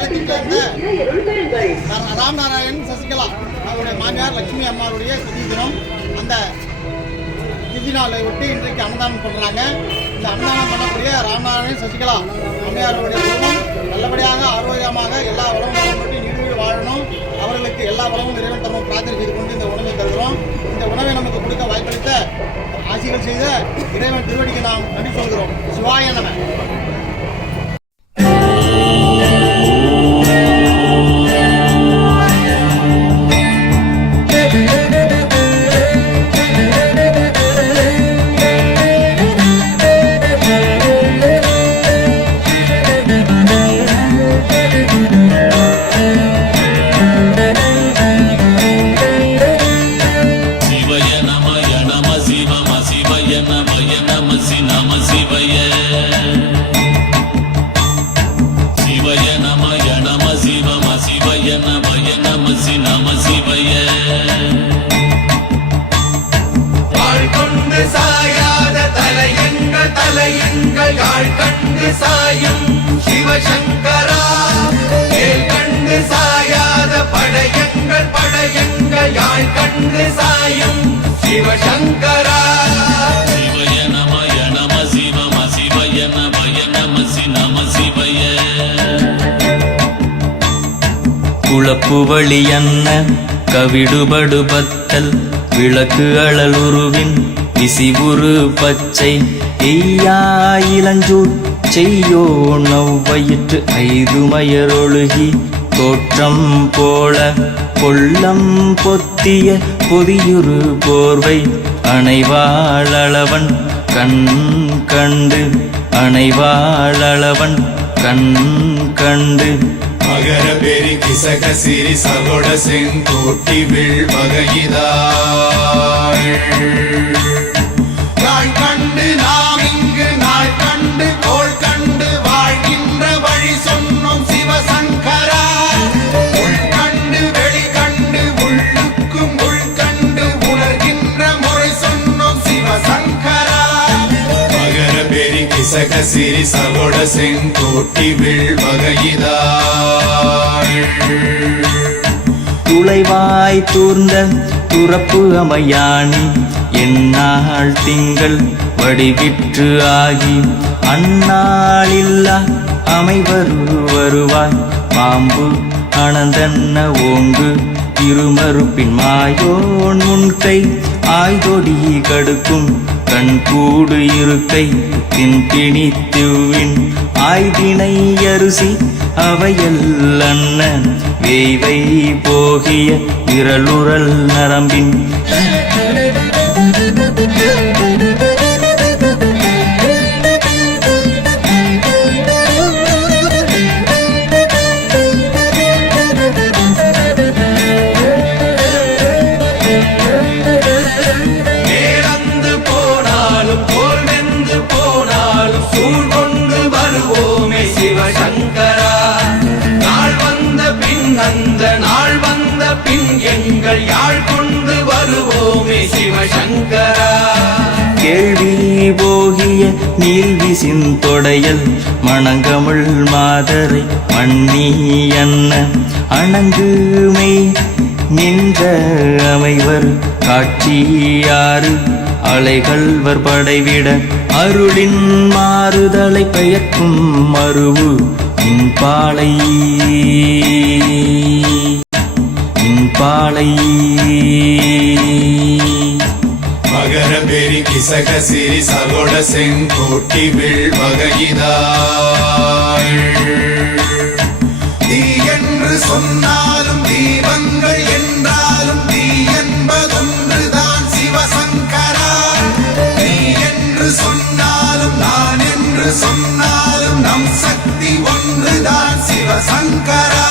சேலத்தை சேர்ந்த ராம்நாராயண் சசிகலா அவருடைய மாமியார் லட்சுமி அம்மாவுடைய திதி தினம். அந்த திதி நாளை ஒட்டி இன்றைக்கு அன்னதானம் பண்ணுறாங்க. இந்த அன்னதானம் பண்ணக்கூடிய ராம்நாராயண் சசிகலா அம்மையாருடைய குடும்பம் நல்லபடியாக ஆரோக்கியமாக எல்லா வளமும் பற்றி நீடு வாழணும். அவர்களுக்கு எல்லா வளமும் இறைவன் தரமும் பிரார்த்தனை செய்து கொண்டு இந்த உணவை தருகிறோம். இந்த உணவை நமக்கு கொடுக்க வாய்ப்பளித்த ஆசிகள் செய்த இறைவன் திருவடிக்கு நாம் நன்றி சொல்கிறோம். சிவாய நம. தலையங்கள் யாழ் கண்டு சாயும் சிவசங்கரா, மேல் கண்டு சாயாத படையங்கள் படையங்கள் யாழ் கண்டு சாயும் சிவசங்கரா. சிவய நமய நம சிவம சிவய நமய நம நம சிவய. குழப்புவழி அன்ன கவிடுபடுபத்தல் விளக்கு அழலுருவின் விசிவுரு பச்சை எய்யாயிலஞ்சூர் செய்யோ நவ்வயிற்று ஐதுமயரொழுகி தோற்றம் போல கொள்ளம் பொத்திய பொதியுரு போர்வை அணைவாளவன் கண் கண்டு அணைவாளவன் கண் கண்டு. மகர பெரி கிசக சிறி சகோட செங்கோட்டி வில் வகையிதாள் நாள் கண்டு நாம் இங்கு நாள் கண்டு கோள் கண்டு வாழ்கின்ற வழி சொன்னோம் சிவசங்கரா. உள் கண்டு வெளி கண்டு உள்ளுக்கும் உள் கண்டு உணர்கின்ற முறை சொன்னோம் சிவசங்கரா. மகர பெரி கிசக சிறி சகோட செங்கோட்டி வில் வகையிதாள் துளைவாய் தூர்ந்த துறப்பு அமையாணி எந்நாள் திங்கள் வடிவிற்று ஆகி அந்நாளில்லா அமைவரு வருவாய் பாம்பு அனந்தன்ன ஓங்கு இருமறுப்பின் மாயோன் முன்கை ஆய்தொடி கடுக்கும் கண்கூடு இருக்கை தின்பிணித்துவின் ஆய்தினை அரிசி அவையல் அண்ண வேய்வை போகிய விரலுரல் நரம்பின் சிவசங்கரா. நாள் வந்த பின் அந்த நாள் வந்த பின் எங்கள் யாழ் கொண்டு வருவோமே சிவசங்கரா. கேள்வி போகிய நீல்விசின் தொடையல் மணங்கமிழ் மாதரை மண்ணி அன்ன அணங்குமை நின்ற அமைவர் காட்சியாறு அலைகள்வர் படைவிட அருளின் மாறுதலை பெயர்க்கும் மருவு இன்பாலை இன்பாலை. மகர பெரி கிசக சிறி சகோட செங்கோட்டி வில் வகையிதாள் தீ என்று சொன்னாலும் தீபங்கள் என்றாலும் தீ என்பதொன்றுதான் சிவசங்கரா. நீ என்று சொன்னாலும் நான் என்று சொன்னாலும் நம் சக்தி ஒன்றுதான் சிவசங்கரா.